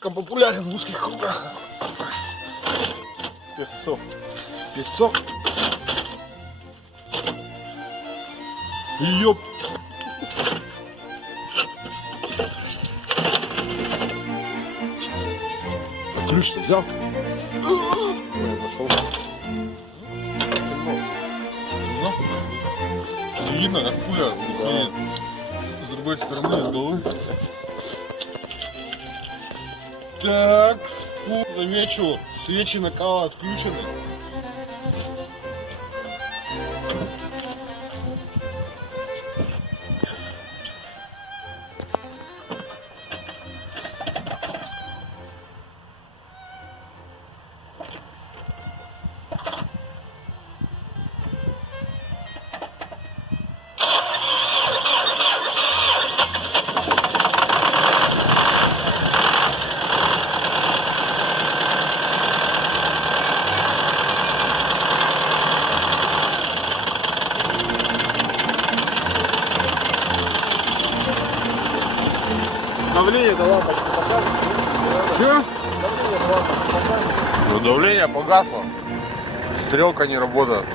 слишком популярен в узких кругах. Певцов. Певцов. Ёп. Ключ-то взял? Ой, нашел. Не видно, как пуля уходит с другой стороны, из головы. Так, замечу, свечи накала отключены. Давление до лампочки показывает. Все? Давление до лампочки показывает. Ну, давление погасло. Стрелка не работает.